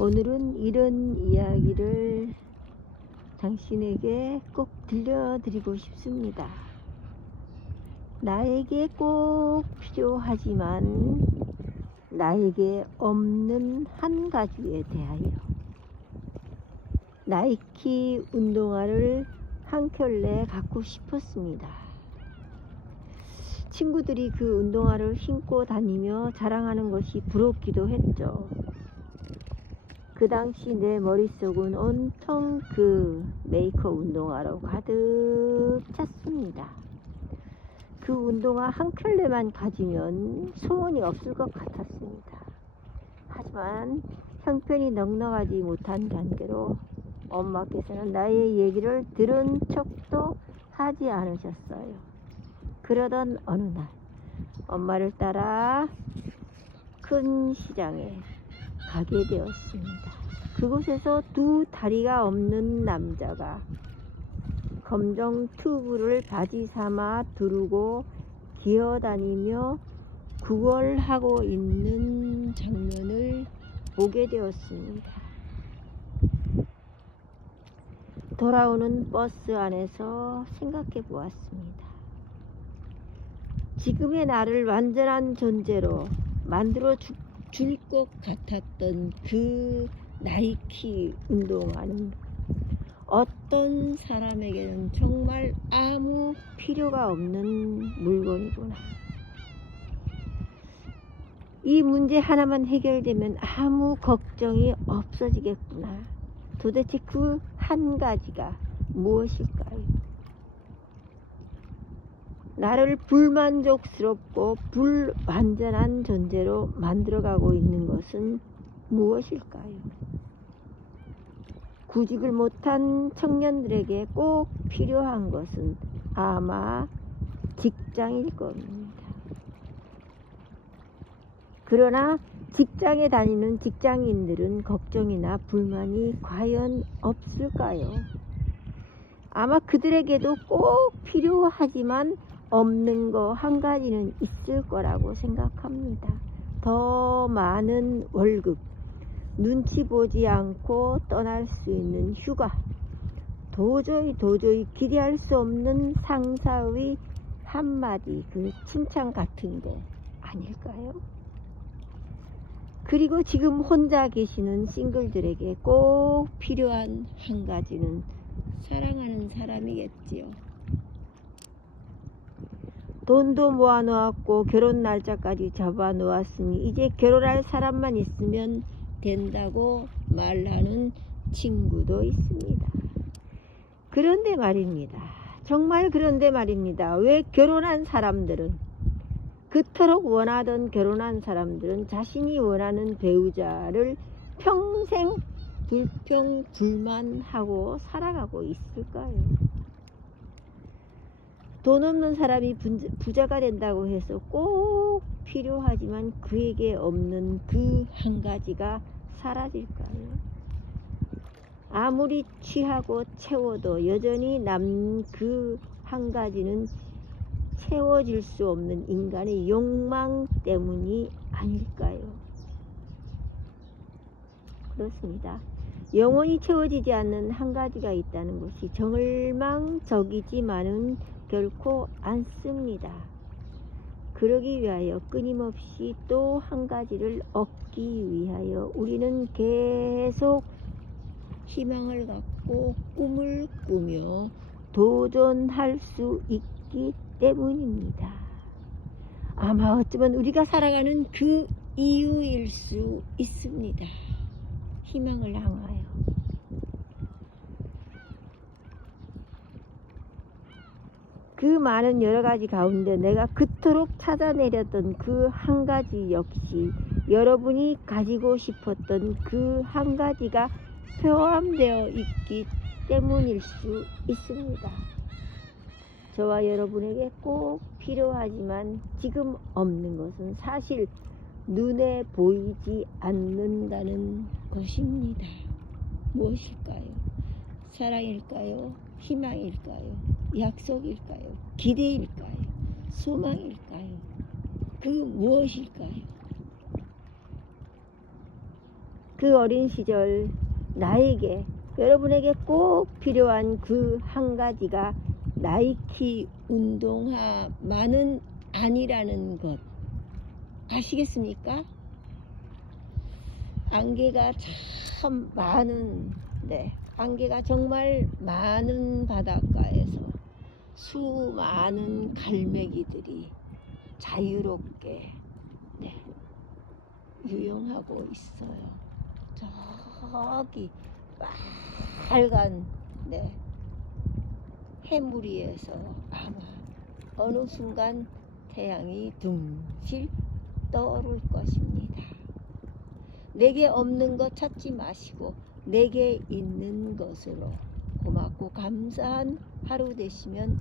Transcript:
오늘은 이런 이야기를 당신에게 꼭 들려드리고 싶습니다. 나에게 꼭 필요하지만 나에게 없는 한 가지에 대하여. 나이키 운동화를 한 켤레 갖고 싶었습니다. 친구들이 그 운동화를 신고 다니며 자랑하는 것이 부럽기도 했죠. 그 당시 내 머릿속은 온통 그 메이커 운동화로 가득 찼습니다. 그 운동화 한 켤레만 가지면 소원이 없을 것 같았습니다. 하지만 형편이 넉넉하지 못한 관계로 엄마께서는 나의 얘기를 들은 척도 하지 않으셨어요. 그러던 어느 날 엄마를 따라 큰 시장에 가게 되었습니다. 그곳에서 두 다리가 없는 남자가 검정 튜브를 바지 삼아 두르고 기어다니며 구걸하고 있는 장면을 보게 되었습니다. 돌아오는 버스 안에서 생각해 보았습니다. 지금의 나를 완전한 존재로 만들어 줄 것 같았던 그 나이키 운동화는 어떤 사람에게는 정말 아무 필요가 없는 물건이구나. 이 문제 하나만 해결되면 아무 걱정이 없어지겠구나. 도대체 그 한 가지가 무엇일까요? 나를 불만족스럽고 불완전한 존재로 만들어가고 있는 것은 무엇일까요? 구직을 못한 청년들에게 꼭 필요한 것은 아마 직장일 겁니다. 그러나 직장에 다니는 직장인들은 걱정이나 불만이 과연 없을까요? 아마 그들에게도 꼭 필요하지만 없는 거 한 가지는 있을 거라고 생각합니다. 더 많은 월급, 눈치 보지 않고 떠날 수 있는 휴가, 도저히 기대할 수 없는 상사의 한마디 그 칭찬 같은 거 아닐까요? 그리고 지금 혼자 계시는 싱글들에게 꼭 필요한 한 가지는 사랑하는 사람이겠지요. 돈도 모아놓았고 결혼 날짜까지 잡아놓았으니 이제 결혼할 사람만 있으면 된다고 말하는 친구도 있습니다. 그런데 말입니다. 정말 그런데 말입니다. 왜 결혼한 사람들은, 그토록 원하던 결혼한 사람들은 자신이 원하는 배우자를 평생 불평불만하고 살아가고 있을까요? 돈 없는 사람이 부자가 된다고 해서 꼭 필요하지만 그에게 없는 그 한 가지가 사라질까요? 아무리 취하고 채워도 여전히 남는 그 한 가지는 채워질 수 없는 인간의 욕망 때문이 아닐까요? 그렇습니다. 영원히 채워지지 않는 한 가지가 있다는 것이 절망적이지만은 결코 않습니다. 그러기 위하여 끊임없이 또 한 가지를 얻기 위하여 우리는 계속 희망을 갖고 꿈을 꾸며 도전할 수 있기 때문입니다. 아마 어쩌면 우리가 살아가는 그 이유일 수 있습니다. 희망을 향하여. 그 많은 여러 가지 가운데 내가 그토록 찾아내렸던 그 한 가지 역시 여러분이 가지고 싶었던 그 한 가지가 포함되어 있기 때문일 수 있습니다. 저와 여러분에게 꼭 필요하지만 지금 없는 것은 사실 눈에 보이지 않는다는 것입니다. 무엇일까요? 사랑일까요? 희망일까요? 약속일까요? 기대일까요? 소망일까요? 그 무엇일까요? 그 어린 시절 나에게, 여러분에게 꼭 필요한 그 한 가지가 나이키 운동화만은 아니라는 것 아시겠습니까? 안개가 참 많은, 안개가 정말 많은 바닷가에서 수많은 갈매기들이 자유롭게 유영하고 있어요. 저기 빨간 해무리에서 아마 어느 순간 태양이 둥실 떠오를 것입니다. 내게 없는 것 찾지 마시고 내게 있는 것으로 고맙고 감사한 하루 되시면